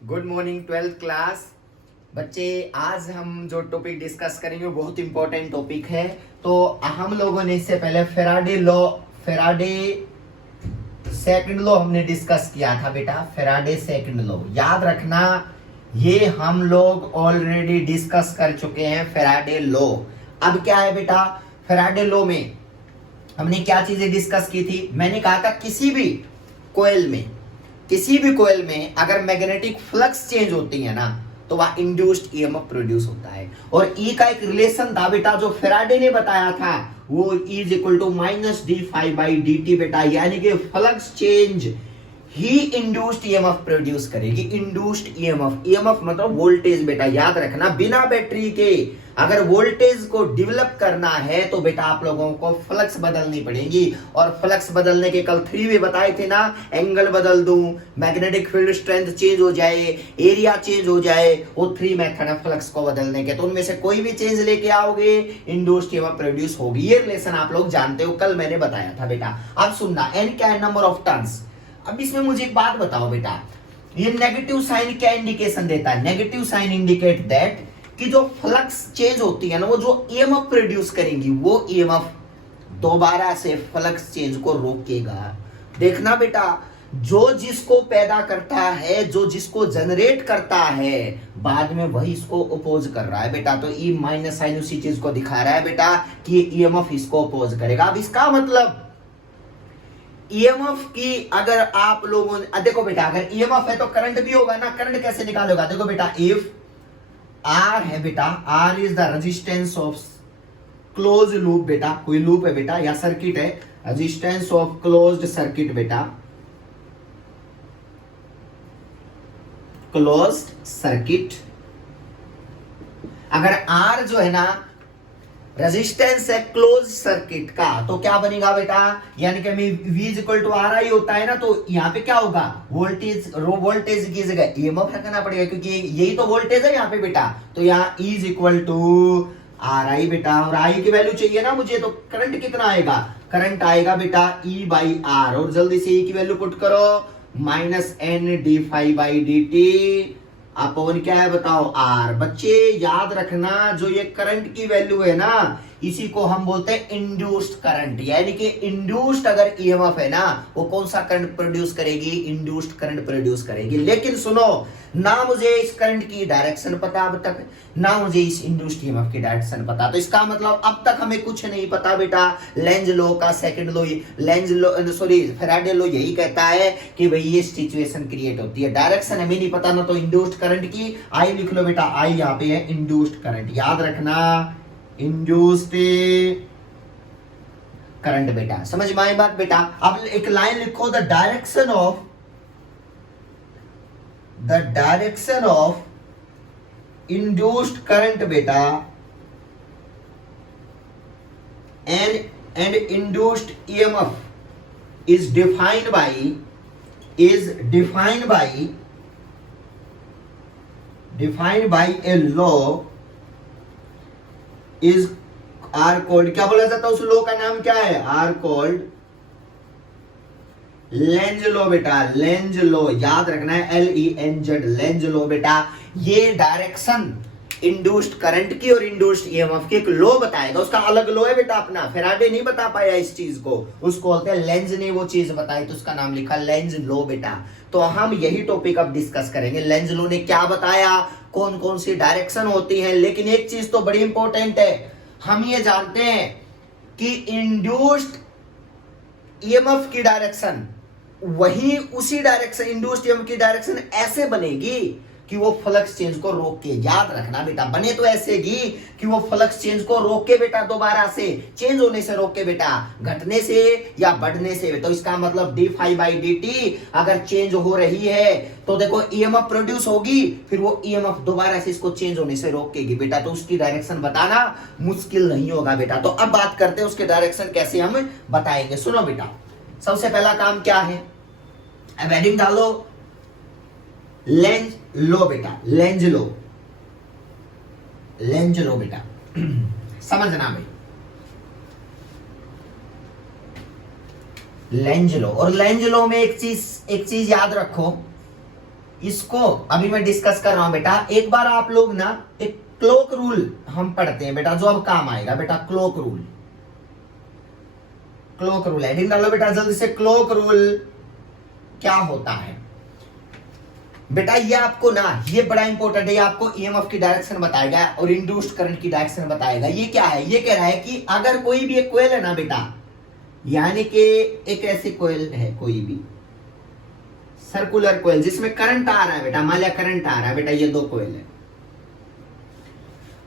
Good morning 12th class बच्चे। आज हम जो टॉपिक डिस्कस करेंगे वो बहुत इंपॉर्टेंट टॉपिक है। तो हम लोगों ने इससे पहले फेराडे सेकंड लॉ हमने डिस्कस किया था बेटा। फेराडे सेकंड लॉ याद रखना, ये हम लोग ऑलरेडी डिस्कस कर चुके हैं फेराडे लॉ। अब क्या है बेटा, फेराडे लॉ में हमने क्या चीजें डिस्कस की थी। मैंने कहा था किसी भी कोयल में अगर मैग्नेटिक फ्लक्स चेंज होती है ना तो वह इंड्यूस्ड ईएमएफ प्रोड्यूस होता है। और ई का एक रिलेशन था बेटा जो फेराडे ने बताया था, वो E is equal to minus D phi by D T बेटा, यानी कि फ्लक्स चेंज ही इंड्यूस्ड ईएमएफ प्रोड्यूस करेगी। इंड्यूस्ड ईएमएफ मतलब वोल्टेज बेटा, याद रखना। बिना बैटरी के अगर वोल्टेज को डेवलप करना है तो बेटा आप लोगों को फ्लक्स बदलनी पड़ेगी। और फ्लक्स बदलने के कल 3 वे बताए थे ना, एंगल बदल दूं, मैग्नेटिक फील्ड स्ट्रेंथ चेंज हो जाए, एरिया चेंज हो जाए, वो 3 मेथड है फ्लक्स को बदलने के। तो उनमें से कोई भी चेंज लेके आओगे इंड्यूस्ड ईएमएफ प्रोड्यूस होगी। ये रिलेशन आप लोग जानते हो, कल मैंने बताया था बेटा। अब सुनना, एन क्या है, नंबर ऑफ टर्न्स। अब इसमें मुझे एक बात बताओ बेटा, ये नेगेटिव साइन क्या इंडिकेशन देता है? नेगेटिव साइन इंडिकेट दैट कि जो फ्लक्स चेंज होती है ना, वो जो ईएमएफ प्रोड्यूस करेंगी वो ईएमएफ दोबारा से फ्लक्स चेंज को रोकेगा। देखना बेटा, जो जिसको पैदा करता है, जो जिसको जनरेट करता है, बाद में वही इसको अपोज कर रहा है बेटा। तो ई माइनस साइन उसी चीज को दिखा रहा है बेटा कि ये ईएमएफ इसको अपोज करेगा। अब इसका मतलब ईएमएफ की अगर आप लोगों ने देखो बेटा, अगर ईएमएफ है तो करंट भी होगा ना। करंट कैसे निकालेगा? देखो बेटा, इफ आर है बेटा, R is the resistance of close loop बेटा, कोई लूप है बेटा या सर्किट है, रेजिस्टेंस ऑफ क्लोज्ड सर्किट बेटा, क्लोज्ड सर्किट। अगर आर जो है ना रेजिस्टेंस है क्लोज सर्किट का, तो क्या बनेगा बेटा, यानी कि V is equal to R I होता है ना, तो यहाँ पे क्या होगा, वोल्टेज की जगह ईएमएफ रखना पड़ेगा क्योंकि यही तो वोल्टेज है यहाँ पे बेटा। तो यहाँ E is equal to R I बेटा, और आई की वैल्यू चाहिए ना मुझे, तो करंट कितना आएगा? करंट आएगा बेटा E बाई आर, और जल्दी से E की वैल्यू पुट करो, minus N D phi by D T upon क्या है बताओ, आर। बच्चे याद रखना, जो ये करंट की वैल्यू है ना, इसी को हम बोलते हैं इंड्यूस्ड करंट। यानी कि इंड्यूस्ड अगर ईएमएफ है ना, वो कौन सा करंट प्रोड्यूस करेगी? इंड्यूस्ड करंट प्रोड्यूस करेगी। लेकिन सुनो, ना मुझे इस करंट की डायरेक्शन पता अब तक, ना मुझे इस इंड्यूस्ड ईएमएफ की डायरेक्शन पता। तो इसका मतलब अब तक हमें कुछ नहीं पता बेटा। लेंज लॉ का सेकंड लॉ, फेराडे लॉ यही कहता है कि भाई ये सिचुएशन क्रिएट होती है। डायरेक्शन हमें नहीं पता ना, तो इंड्यूस्ड करंट की आई लिख लो बेटा, आई यहाँ पे है इंड्यूस्ड करंट, याद रखना इंड्यूस्ड करंट बेटा। समझ में आई बात बेटा? अब एक लाइन लिखो, the direction of induced current बेटा and induced EMF is defined by a law is are called, क्या बोला जाता है उस लॉ का नाम क्या है? आर कॉल्ड लेंज लॉ बेटा, लेंज लॉ याद रखना है, LENZ, लेंज लॉ बेटा। ये डायरेक्शन इंड्यूस्ड करंट की और इंड्यूस्ड ईएमएफ की एक लॉ बताएगा, उसका अलग लॉ है बेटा अपना। फेराडे नहीं बता पाया इस चीज को, उसको बोलते हैं लेंज ने वो चीज बताई, तो उसका नाम लिखा लेंज लॉ बेटा। तो हम यही टॉपिक अब डिस्कस करेंगे, लेंज लॉ ने क्या बताया, कौन कौन सी डायरेक्शन होती है। लेकिन एक चीज तो बड़ी इंपॉर्टेंट है, हम ये जानते हैं कि इंड्यूस्ड ईएमएफ की डायरेक्शन वही उसी डायरेक्शन, इंड्यूस्ड ईएमएफ की डायरेक्शन ऐसे बनेगी कि वो फ्लक्स चेंज को रोक के, याद रखना बेटा, बने तो ऐसे ही कि वो फ्लक्स चेंज को रोक के बेटा, दोबारा से चेंज होने से रोक के बेटा, घटने से या बढ़ने से। तो इसका मतलब D phi by D T अगर चेंज हो रही है तो देखो ईएमएफ प्रोड्यूस होगी, फिर वो ईएमएफ दोबारा से इसको चेंज होने से रोकेगी बेटा। तो उसकी डायरेक्शन बताना मुश्किल नहीं होगा बेटा। तो अब बात करते हैं उसके डायरेक्शन कैसे हम बताएंगे। सुनो बेटा, सबसे पहला काम क्या है, अब हेडिंग डालो लेंज लो बेटा, लेंज लो बेटा समझना भाई, लेंज लो। और लेंज लो में एक चीज याद रखो, इसको अभी मैं डिस्कस कर रहा हूं बेटा। एक बार आप लोग ना एक क्लॉक रूल हम पढ़ते हैं बेटा, जो अब काम आएगा बेटा। Clock rule, clock rule heading डालो बेटा जल्दी से। क्लॉक रूल क्या होता है बेटा? ये आपको ना, ये बड़ा इंपॉर्टेंट है। ये आपको ईएमएफ की डायरेक्शन बताएगा और इंड्यूस्ड करंट की डायरेक्शन बताएगा। ये क्या है? ये कह रहा है कि अगर कोई भी एक कोयल है ना बेटा, यानी कि एक ऐसी कोयल है, कोई भी सर्कुलर कोयल जिसमें करंट आ रहा है बेटा, मान लिया करंट आ रहा है बेटा, ये दो कोयल है।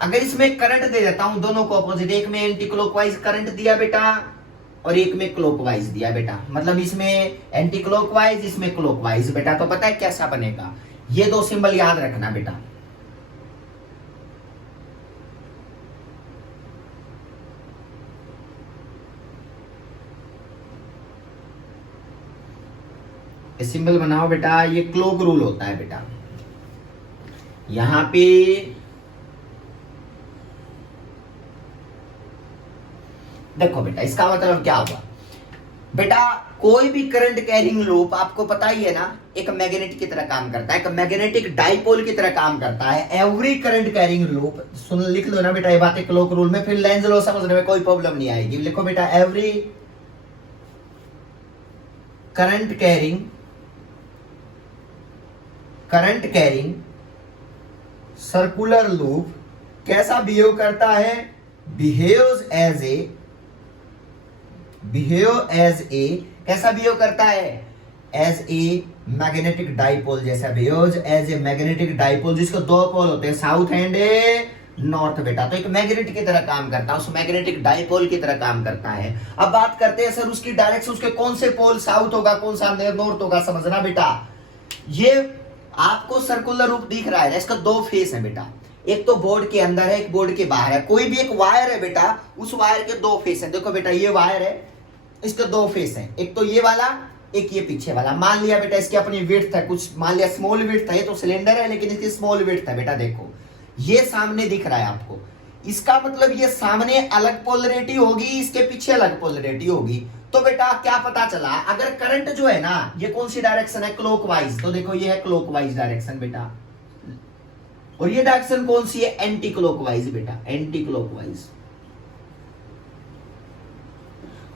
अगर इसमें करंट दे देता हूं दोनों को अपोजिट, एक में एंटी क्लॉकवाइज करंट दिया बेटा और एक में क्लॉकवाइज दिया बेटा, मतलब इसमें एंटी क्लॉकवाइज इसमें क्लॉकवाइज बेटा, तो पता है कैसा बनेगा? ये दो सिंबल याद रखना बेटा। सिंबल बनाओ बेटा, ये क्लॉक रूल होता है बेटा। यहां पे देखो बेटा, इसका मतलब क्या हुआ बेटा? कोई भी करंट कैरिंग लूप आपको पता ही है ना, एक मैग्नेट की तरह काम करता है, एक मैग्नेटिक डाइपोल की तरह काम करता है। एवरी करंट कैरिंग लूप, सुन लिख लो ना बेटा ये बातें क्लॉक रूल में, फिर लेंज लॉ समझने में कोई प्रॉब्लम नहीं आएगी। लिखो बेटा, every current carrying circular loop कैसा बिहेव करता है? बिहेव एज ए कैसा बिहेव करता है? एज ए मैग्नेटिक डाइपोल जैसा behave, as a magnetic dipole जिसको दो पोल होते हैं, साउथ एंड नॉर्थ बेटा। तो एक मैग्नेट की तरह काम करता है, उस मैग्नेटिक डाइपोल की तरह काम करता है। अब बात करते हैं सर उसकी डायरेक्शन, उसके कौन से पोल साउथ होगा, कौन सा नॉर्थ होगा, समझना बेटा। ये आपको सर्कुलर रूप दिख रहा है, इसका दो फेस है बेटा, एक तो बोर्ड के अंदर है, एक बोर्ड के बाहर है। कोई भी एक वायर है बेटा, उस वायर के दो फेस है। देखो बेटा, ये वायर है, इसके दो फेस है, एक तो ये वाला, एक ये पीछे वाला। मान लिया बेटा इसकी अपनी विड्थ है कुछ, मान लिया स्मॉल विड्थ है, ये तो सिलेंडर है लेकिन इसकी स्मॉल विड्थ है बेटा। देखो ये सामने दिख रहा है आपको, इसका मतलब ये सामने अलग पोलरिटी होगी, इसके पीछे अलग पोलरिटी होगी। तो बेटा क्या पता चला, अगर करंट जो है ना, ये कौन सी डायरेक्शन है? क्लॉकवाइज। तो देखो ये है क्लॉकवाइज डायरेक्शन बेटा, और ये डायरेक्शन कौन सी है? एंटी क्लॉकवाइज बेटा, एंटी क्लॉकवाइज।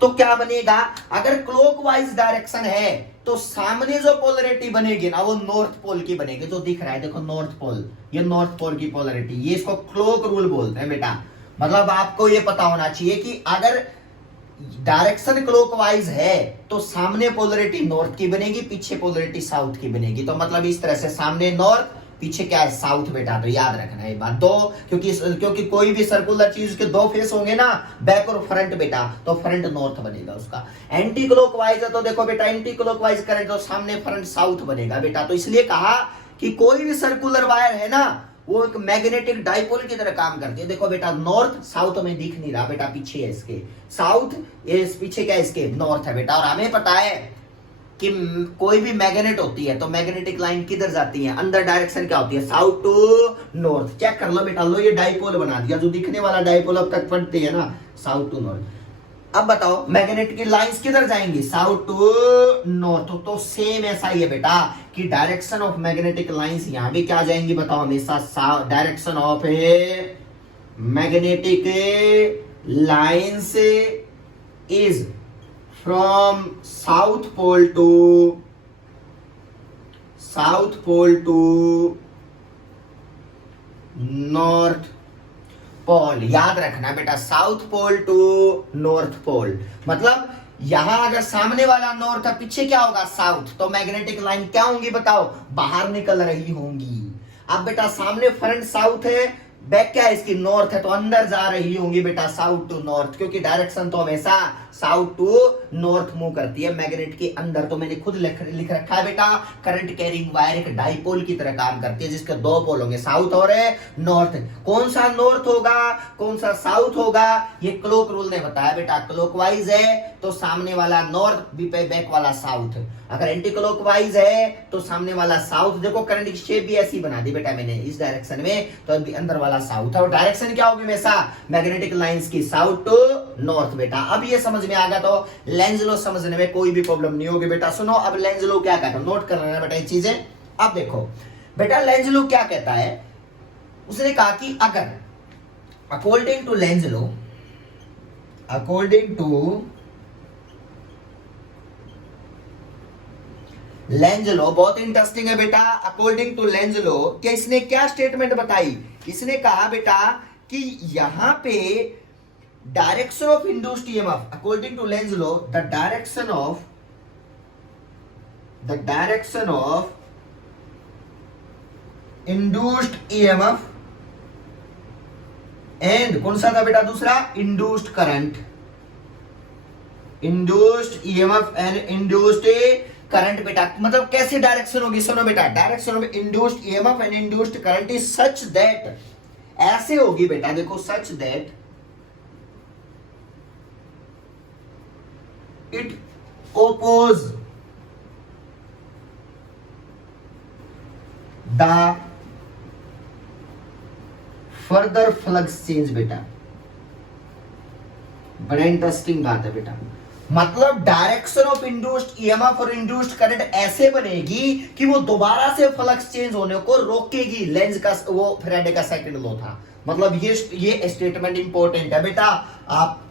तो क्या बनेगा? अगर क्लॉकवाइज डायरेक्शन है तो सामने जो पोलरिटी बनेगी ना, वो नॉर्थ पोल की बनेगी। जो दिख रहा है देखो नॉर्थ पोल, ये नॉर्थ पोल की पोलरिटी, ये इसको क्लॉक रूल बोलते हैं बेटा। मतलब आपको ये पता होना चाहिए कि अगर डायरेक्शन क्लॉकवाइज है तो सामने पोलरिटी नॉर्थ की बनेगी, पीछे पोलरिटी साउथ की बनेगी। तो मतलब इस तरह से सामने नॉर्थ, पीछे क्या है? साउथ बेटा। तो याद रखना है बात। दो, क्योंकि कोई भी सर्कुलर चीज के दो फेस होंगे ना, बैक और फ्रंट बेटा, तो फ्रंट नॉर्थ बनेगा उसका। एंटी क्लॉकवाइज है तो देखो बेटा, एंटी क्लॉकवाइज करें तो सामने फ्रंट साउथ बनेगा बेटा। तो इसलिए कहा कि कोई भी सर्कुलर वायर है ना, वो एक मैग्नेटिक डाइपोल की तरह काम करती है। देखो बेटा, नॉर्थ साउथ में दिख नहीं रहा बेटा, पीछे है इसके साउथ, पीछे क्या है इसके? नॉर्थ है बेटा। और हमें पता है कि कोई भी मैग्नेट होती है तो मैग्नेटिक लाइन किधर जाती है? अंदर डायरेक्शन क्या होती है? South to north. चेक कर लो बेटा, लो ये डाइपोल बना दिया, जो दिखने वाला डाइपोल अब तक पढ़ते हैं ना, साउथ टू नॉर्थ। अब बताओ मैग्नेट की लाइंस किधर जाएंगी? South to north. तो सेम ऐसा ही है बेटा कि डायरेक्शन ऑफ मैग्नेटिक लाइंस यहां भी क्या जाएंगी बताओ? हमेशा direction of magnetic lines is from south pole to north pole। याद रखना बेटा, south pole to north pole, मतलब यहां अगर सामने वाला नॉर्थ है, पीछे क्या होगा? साउथ। तो मैग्नेटिक लाइन क्या होंगी बताओ? बाहर निकल रही होंगी। अब बेटा सामने फ्रंट साउथ है, बैक क्या है इसकी? नॉर्थ है, तो अंदर जा रही होंगी बेटा साउथ टू नॉर्थ, क्योंकि डायरेक्शन तो हमेशा साउथ टू नॉर्थ मूव करती है मैग्नेट के अंदर। तो मैंने खुद लिख रखा है बेटा, करंट कैरिंग वायर एक डाइपोल की तरह काम करती है, जिसके दो पोल होंगे, साउथ और नॉर्थ। कौन सा नॉर्थ होगा, कौन सा साउथ होगा, ये क्लॉक रूल ने बताया बेटा। क्लॉकवाइज है तो सामने वाला नॉर्थ, बैक वाला साउथ। अगर एंटी क्लॉकवाइज है तो सामने वाला साउथ। देखो करंट की शेप भी ऐसी बना दी बेटा मैंने, इस डायरेक्शन में, तो अंदर वाला साउथ है। और डायरेक्शन क्या होगी हमेशा? मैग्नेटिक लाइंस की साउथ टू नॉर्थ बेटा। अब ये समझ में आ गया तो लेंज लॉ समझने में कोई भी प्रॉब्लम नहीं होगी बेटा। सुनो अब लेंज लॉ क्या कहता है, नोट कर लेना बेटा ये चीजें। अब देखो बेटा लेंज लॉ क्या कहता है, उसने कहा कि अगर according to Lenz law, according to Lenz law, बहुत इंटरेस्टिंग है बेटा, अकॉर्डिंग टू लेंज लॉ क्या इसने क्या स्टेटमेंट बताई, इसने कहा बेटा कि यहां पे direction of induced EMF, according to Lenz law the direction of induced EMF and कौन सा था बेटा दूसरा, induced current, induced EMF and induced current बेटा, मतलब कैसी डायरेक्शन होगी, सुनो बेटा, direction of induced EMF and induced current is such that, ऐसे होगी बेटा, देखो such that it oppose the further flux change बेटा, बड़ा इंटरेस्टिंग बात है बेटा, मतलब डायरेक्शन ऑफ इंड्यूस्ड ईएमएफ और इंड्यूस्ड करंट ऐसे बनेगी कि वो दोबारा से फ्लक्स चेंज होने को रोकेगी, लेंज का वो फैराडे का सेकंड लॉ था, मतलब ये स्टेटमेंट इंपॉर्टेंट है बेटा, आप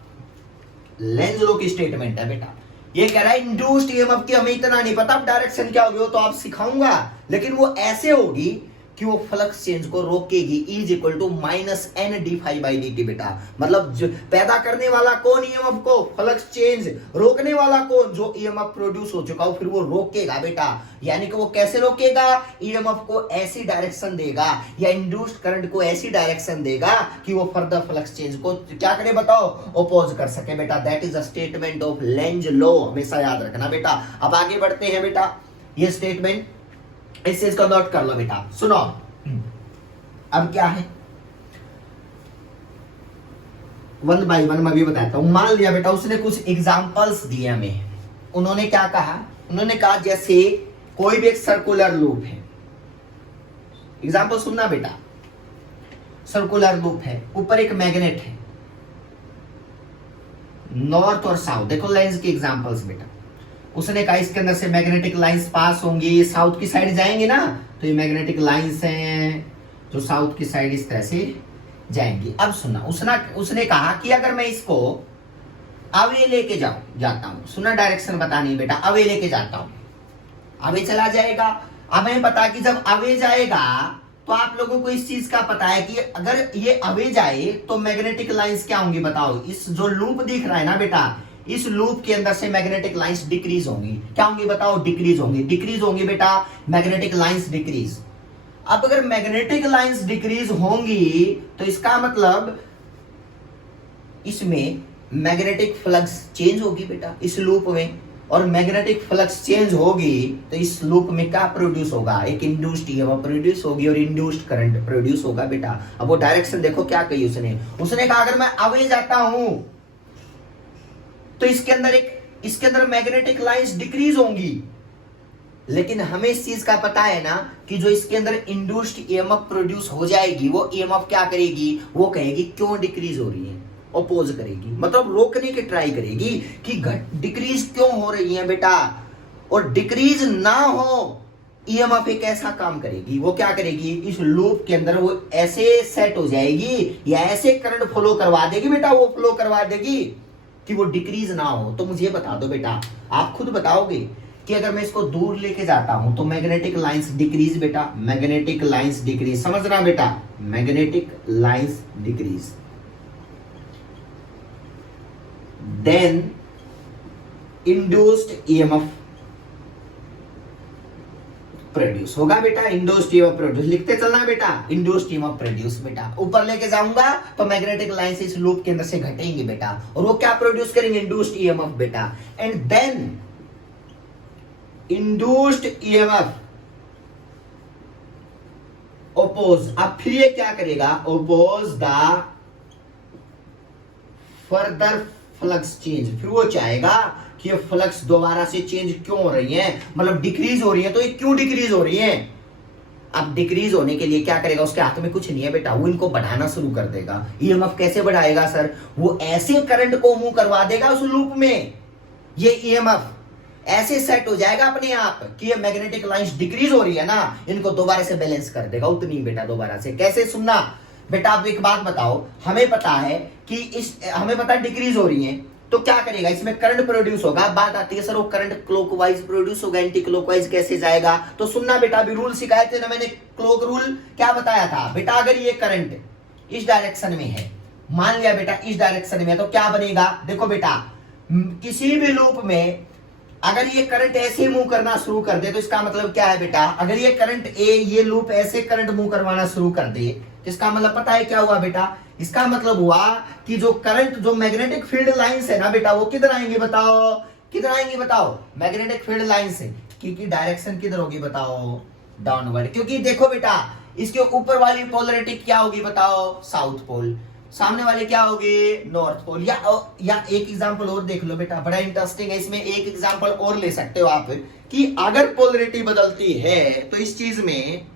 लेंज लॉ की स्टेटमेंट है बेटा, ये कह रहा है इंड्यूस्ड ईएमएफ की हमें इतना नहीं पता डायरेक्शन क्या होगी, वो तो आप सिखाऊंगा, लेकिन वो ऐसे होगी कि वो फ्लक्स चेंज को रोकेगी, is equal to minus N D phi by D T बेटा, मतलब पैदा करने वाला कौन ईएमएफ को, फ्लक्स चेंज, रोकने वाला कौन, जो ईएमएफ प्रोड्यूस हो चुका हो फिर वो रोकेगा बेटा, यानी कि वो कैसे रोकेगा, ईएमएफ को ऐसी डायरेक्शन देगा या इंड्यूस्ड करंट को ऐसी डायरेक्शन देगा कि वो फर्दर फ्लक्स चेंज को क्या करे बताओ, अपोज कर सके बेटा, that is a statement of Lenz law, हमेशा याद रखना बेटा। अब आगे बढ़ते हैं बेटा, ये स्टेटमेंट इस चीज को नोट कर लो बेटा, सुनो अब क्या है, वन बाई वन मैं भी बताता हूं। मान लिया बेटा उसने कुछ एग्जांपल्स दिए हमें, उन्होंने क्या कहा, उन्होंने कहा जैसे कोई भी एक सर्कुलर लूप है, एग्जांपल सुनना बेटा, सर्कुलर लूप है, ऊपर एक मैग्नेट है, नॉर्थ और साउथ, देखो लेंस की एग्जांपल्स बेटा, उसने कहा इसके अंदर से मैग्नेटिक लाइंस पास होंगी, साउथ की साइड जाएंगे ना, तो ये मैग्नेटिक लाइंस हैं जो साउथ की साइड इस तरह से जाएंगी। अब सुना, उसने कहा कि अगर मैं इसको अवे लेके जाता हूं, सुना डायरेक्शन बतानी बेटा, अवे लेके जाता हूं, अवे चला जाएगा। अब हमें पता कि जब अवे जाएगा तो आप लोगों को इस चीज का पता है कि अगर ये अवे जाए तो मैग्नेटिक लाइंस क्या होंगी बताओ, इस जो लूप दिख रहा है ना बेटा, इस लूप के अंदर से मैग्नेटिक लाइंस डिक्रीज होंगी, क्या होंगी बताओ, डिक्रीज होंगी बेटा, मैग्नेटिक लाइंस डिक्रीज। अब अगर मैग्नेटिक लाइंस डिक्रीज होंगी तो इसका मतलब इसमें मैग्नेटिक फ्लक्स चेंज होगी बेटा इस लूप में, और मैग्नेटिक फ्लक्स चेंज होगी तो इस लूप में क्या प्रोड्यूस होगा, एक इंड्यूस्ड ईएमएफ प्रोड्यूस होगी और इंड्यूस्ड करंट प्रोड्यूस होगा बेटा। अब वो डायरेक्शन देखो क्या कही उसने कहा अगर मैं अवे जाता हूं तो इसके अंदर मैग्नेटिक लाइंस डिक्रीज होंगी, लेकिन हमें इस चीज का पता है ना कि जो इसके अंदर इंड्यूस्ड ईएमएफ प्रोड्यूस हो जाएगी वो ईएमएफ क्या करेगी, वो कहेगी क्यों डिक्रीज हो रही है, अपोज करेगी, मतलब रोकने की ट्राई करेगी कि डिक्रीज क्यों हो रही है बेटा, और डिक्रीज ना हो ईएमएफ एक ऐसा काम करेगी, वो क्या करेगी, इस लूप के अंदर वो ऐसे सेट हो जाएगी या ऐसे करंट फ्लो करवा देगी बेटा, वो फ्लो करवा देगी कि वो डिक्रीज ना हो। तो मुझे बता दो बेटा, आप खुद बताओगे कि अगर मैं इसको दूर लेके जाता हूं तो मैग्नेटिक लाइंस डिक्रीज बेटा, मैग्नेटिक लाइंस डिक्रीज, समझना बेटा, magnetic lines decrease, then induced EMF produce होगा बेटा, इंड्यूस्ड ईएमएफ प्रोड्यूस, लिखते चलना बेटा, इंड्यूस्ड ईएमएफ प्रोड्यूस बेटा, ऊपर लेके जाऊंगा तो मैग्नेटिक लाइंस इस लूप के अंदर से घटेंगी बेटा, और वो क्या प्रोड्यूस करेंगे, इंड्यूस्ड ईएमएफ बेटा, and then induced EMF oppose, अब फिर ये क्या करेगा, oppose the further flux change, फिर वो चाहेगा कि ये फ्लक्स दोबारा से चेंज क्यों हो रही है, मतलब डिक्रीज हो रही है, तो ये क्यों डिक्रीज हो रही है। अब डिक्रीज होने के लिए क्या करेगा, उसके हाथ में कुछ नहीं है बेटा, वो इनको बढ़ाना शुरू कर देगा। ईएमएफ कैसे बढ़ाएगा सर, वो ऐसे करंट को मूव करवा देगा उस लूप में, ये ईएमएफ ऐसे सेट हो जाएगा अपने आप कि ये मैग्नेटिक लाइंस डिक्रीज हो रही है ना, इनको दोबारा से बैलेंस कर देगा उतनी बेटा दोबारा से। कैसे सुनना बेटा, आप एक बात बताओ, हमें पता है कि हमें पता है डिक्रीज हो रही है, तो क्या करेगा, इसमें करंट प्रोड्यूस होगा। बात आती है सर वो करंट क्लॉकवाइज प्रोड्यूस होगा, एंटी क्लॉकवाइज कैसे जाएगा? तो सुनना बेटा, अभी रूल सिखाए थे ना मैंने, क्लॉक रूल क्या बताया था बेटा, अगर ये करंट इस डायरेक्शन में है, मान लिया बेटा इस डायरेक्शन में, तो क्या बनेगा, देखो बेटा किसी भी लूप में अगर ये करंट ऐसे मूव करना शुरू कर दे तो इसका मतलब क्या है बेटा, अगर ये करंट ये लूप ऐसे करंट मूव करवाना शुरू कर दे तो इसका मतलब पता है क्या हुआ बेटा, इसका मतलब हुआ कि जो करंट, जो मैग्नेटिक फील्ड लाइंस है ना बेटा, वो किधर आएंगे बताओ, किधर आएंगे बताओ, मैग्नेटिक फील्ड लाइन से, की डायरेक्शन किधर होगी बताओ, डाउनवर्ड। क्योंकि देखो बेटा इसके ऊपर वाली पोलरिटी क्या होगी बताओ, साउथ पोल, सामने वाले क्या होगी, नॉर्थ पोल। या एक एग्जांपल और देख लो बेटा, बड़ा इंटरेस्टिंग है, इसमें एक एग्जांपल और ले सकते हो आप कि अगर पोलरिटी बदलती है तो इस चीज में